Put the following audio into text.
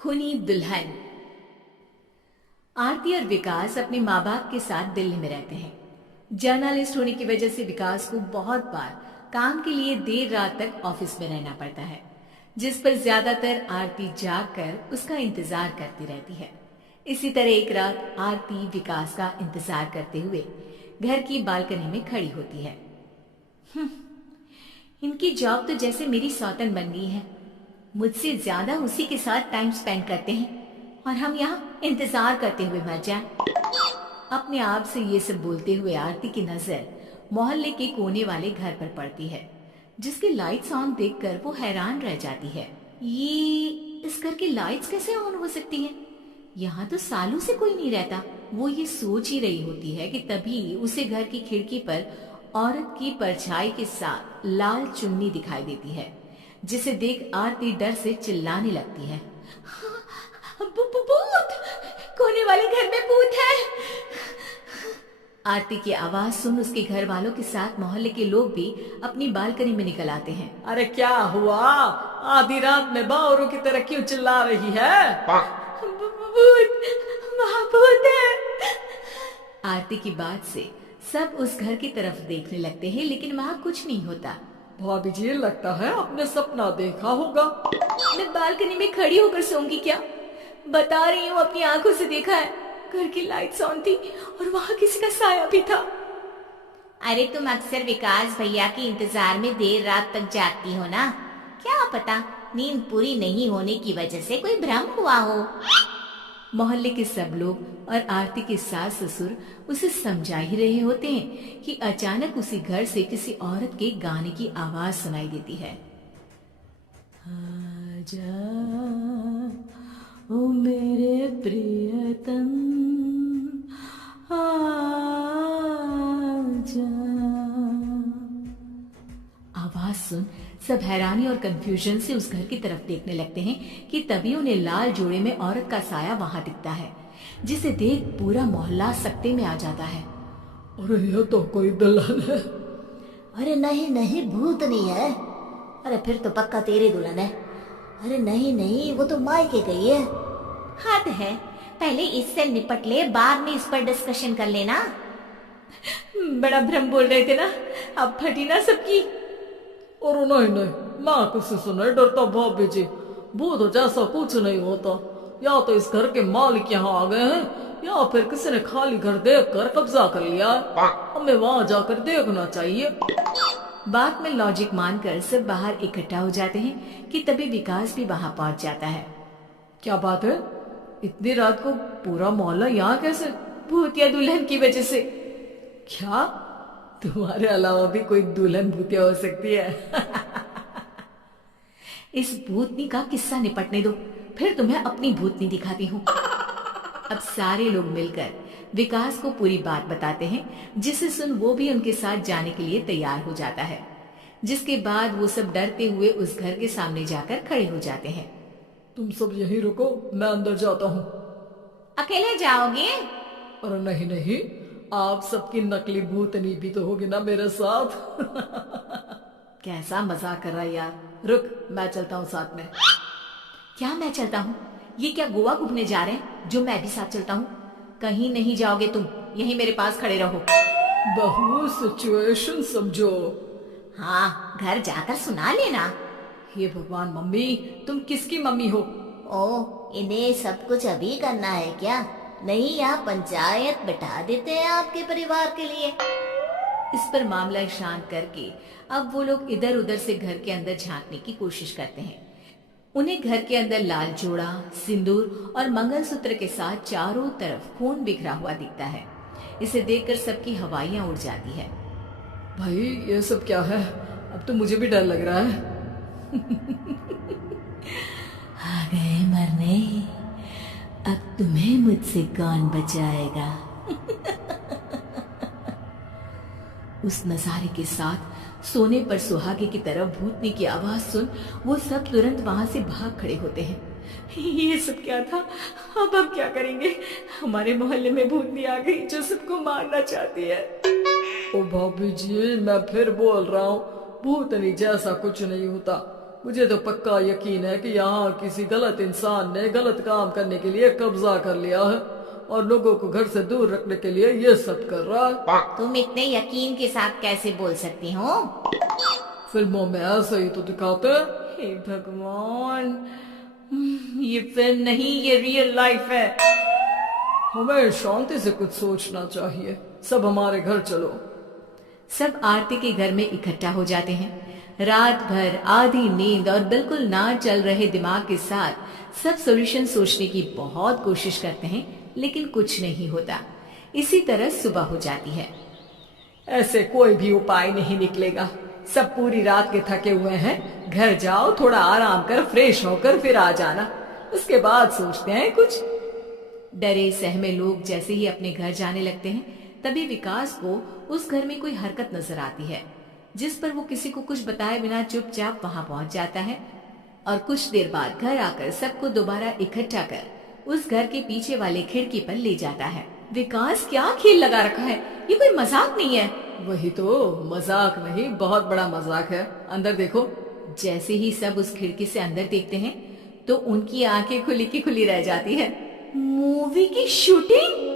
खूनी दुल्हन। आरती और विकास अपने माँ बाप के साथ दिल्ली में रहते हैं। जर्नलिस्ट होने की वजह से विकास को बहुत बार काम के लिए देर रात तक ऑफिस में रहना पड़ता है, जिस पर ज्यादातर आरती जाग कर उसका इंतजार करती रहती है। इसी तरह एक रात आरती विकास का इंतजार करते हुए घर की बालकनी में खड़ी होती है। इनकी जॉब तो जैसे मेरी सौतन बन गई है। मुझसे ज्यादा उसी के साथ टाइम स्पेंड करते हैं और हम यहाँ इंतजार करते हुए मर जाएं। अपने आप से ये सब बोलते हुए आरती की नजर मोहल्ले के कोने वाले घर पर पड़ती है, जिसके लाइट्स ऑन देखकर वो हैरान रह जाती है। ये इस घर की लाइट्स कैसे ऑन हो सकती हैं? यहाँ तो सालों से कोई नहीं रहता। वो ये सोच ही रही होती है कि तभी उसे घर की खिड़की पर औरत की परछाई के साथ लाल चुन्नी दिखाई देती है, जिसे देख आरती डर से चिल्लाने लगती है। भूत! कोने वाले घर में भूत है। आरती की आवाज सुन उसके घर वालों के साथ मोहल्ले के लोग भी अपनी बालकनी में निकल आते हैं। अरे क्या हुआ? आधी रात में बावरों की तरह क्यों चिल्ला रही है? भूत! वहाँ भूत है। आरती की बात से सब उस घर की तरफ देखने लगते हैं, लेकिन वहाँ कुछ नहीं होता। भाभी जी, लगता है आपने सपना देखा होगा। मैं बालकनी में खड़ी होकर सोऊंगी क्या? बता रही हूँ, अपनी आंखों से देखा है। घर की लाइट्स ऑन थी और वहाँ किसी का साया भी था। अरे तुम अक्सर विकास भैया के इंतजार में देर रात तक जागती हो ना, क्या पता नींद पूरी नहीं होने की वजह से कोई भ्रम हुआ हो। मोहल्ले के सब लोग और आरती के सास ससुर उसे समझा ही रहे होते हैं कि अचानक उसी घर से किसी औरत के गाने की आवाज सुनाई देती है। आजा ओ मेरे प्रियतम, आजा। आवाज सुन सब हैरानी और कंफ्यूजन से उस घर की तरफ देखने लगते हैं कि तभी उन्हें लाल जोड़े में औरत का साया वहां दिखता है, जिसे देख पूरा मोहल्ला सकते में आ जाता है। अरे ये तो कोई दुल्हन है। अरे नहीं नहीं, भूत नहीं है। अरे फिर तो पक्का तेरी दुल्हन है। अरे नहीं नहीं, वो तो मायके गई है। हद है, पहले इससे निपट ले, बाद में इस पर डिस्कशन कर लेना। बड़ा भ्रम बोल रहे थे ना, अब फटी ना सबकी। और नहीं नहीं, मैं किसी से नहीं डरता भाभी जी। भूत जैसा कुछ नहीं होता। या तो इस घर के मालिक यहाँ आ गए हैं, या फिर किसी ने खाली घर देख कर कब्जा कर लिया है। हमें वहाँ जाकर देखना चाहिए। बात में लॉजिक मानकर सब बाहर इकट्ठा हो जाते हैं कि तभी विकास भी वहां पहुंच जाता है। क्या बात है? इतनी रात को पूरा मोहल्ला यहाँ कैसे? भूतिया दुल्हन की वजह से। क्या तुम्हारे अलावा भी कोई दुल्हन भूतिया हो सकती है? इस भूतनी का किस्सा निपटने दो, फिर तुम्हें अपनी भूतनी दिखाती हूँ। अब सारे लोग मिलकर विकास को पूरी बात बताते हैं, जिसे सुन वो भी उनके साथ जाने के लिए तैयार हो जाता है। जिसके बाद वो सब डरते हुए उस घर के सामने जाकर खड़े हो जाते हैं। तुम सब यहीं रुको, मैं अंदर जाता हूँ। अकेले जाओगे? अरे नहीं नहीं, आप सबकी नकली भूतनी भी तो होगी ना मेरे साथ। कैसा मजाक कर रहा है यार। रुक, मैं चलता हूँ साथ में। क्या मैं चलता हूँ? ये क्या गोवा घूमने जा रहे हैं जो मैं भी साथ चलता हूँ? कहीं नहीं जाओगे तुम, यहीं मेरे पास खड़े रहो। बहू सिचुएशन समझो। हाँ, घर जाकर सुना लेना। हे भगवान, मम्मी तुम किसकी मम्मी हो? ओ, इन्हें सब कुछ अभी करना है क्या? नहीं, यहाँ पंचायत बिठा देते हैं आपके परिवार के लिए। इस पर मामला शांत करके अब वो लोग इधर उधर से घर के अंदर झांकने की कोशिश करते हैं। उन्हें घर के अंदर लाल जोड़ा, सिंदूर और मंगलसूत्र के साथ चारों तरफ खून बिखरा हुआ दिखता है। इसे देखकर सबकी हवाइयां उड़ जाती है। भाई ये सब क्या है? अब तो मुझे भी डर लग रहा है। आ गए मरने, अब तुम्हें मुझसे कौन बचाएगा? उस नजारे के साथ सोने पर सुहागे की तरफ भूतनी की आवाज सुन वो सब तुरंत वहां से भाग खड़े होते हैं। ये सब क्या था? अब हम क्या करेंगे? हमारे मोहल्ले में भूतनी आ गई जो सबको मारना चाहती है। ओ भाभी जी, मैं फिर बोल रहा हूँ, भूतनी जैसा कुछ नहीं होता। मुझे तो पक्का यकीन है कि यहाँ किसी गलत इंसान ने गलत काम करने के लिए कब्जा कर लिया है और लोगों को घर से दूर रखने के लिए ये सब कर रहा है। तुम इतने यकीन के साथ कैसे बोल सकती हो? फिल्मों में ऐसे ही तो दिखाते हैं। हे भगवान, ये फिल्म नहीं, ये रियल लाइफ है। हमें शांति से कुछ सोचना चाहिए। सब हमारे घर चलो। सब आरती के घर में इकट्ठा हो जाते हैं। रात भर आधी नींद और बिल्कुल ना चल रहे दिमाग के साथ सब सॉल्यूशन सोचने की बहुत कोशिश करते हैं, लेकिन कुछ नहीं होता। इसी तरह सुबह हो जाती है। ऐसे कोई भी उपाय नहीं निकलेगा। सब पूरी रात के थके हुए हैं। घर जाओ, थोड़ा आराम कर, फ्रेश होकर फिर आ जाना। उसके बाद सोचते हैं कुछ। डरे सहमे लोग जैसे ही अपने घर जाने लगते हैं, तभी विकास को उस घर में कोई हरकत नजर आती है, जिस पर वो किसी को कुछ बताए बिना चुपचाप वहां पहुंच जाता है और कुछ देर बाद घर आकर सबको दोबारा इकट्ठा कर उस घर के पीछे वाले खिड़की पर ले जाता है। विकास, क्या खेल लगा रखा है? ये कोई मजाक नहीं है। वही तो, मजाक नहीं, बहुत बड़ा मजाक है। अंदर देखो। जैसे ही सब उस खिड़की से अंदर देखते हैं तो उनकी आंखें खुली की खुली रह जाती है। मूवी की शूटिंग?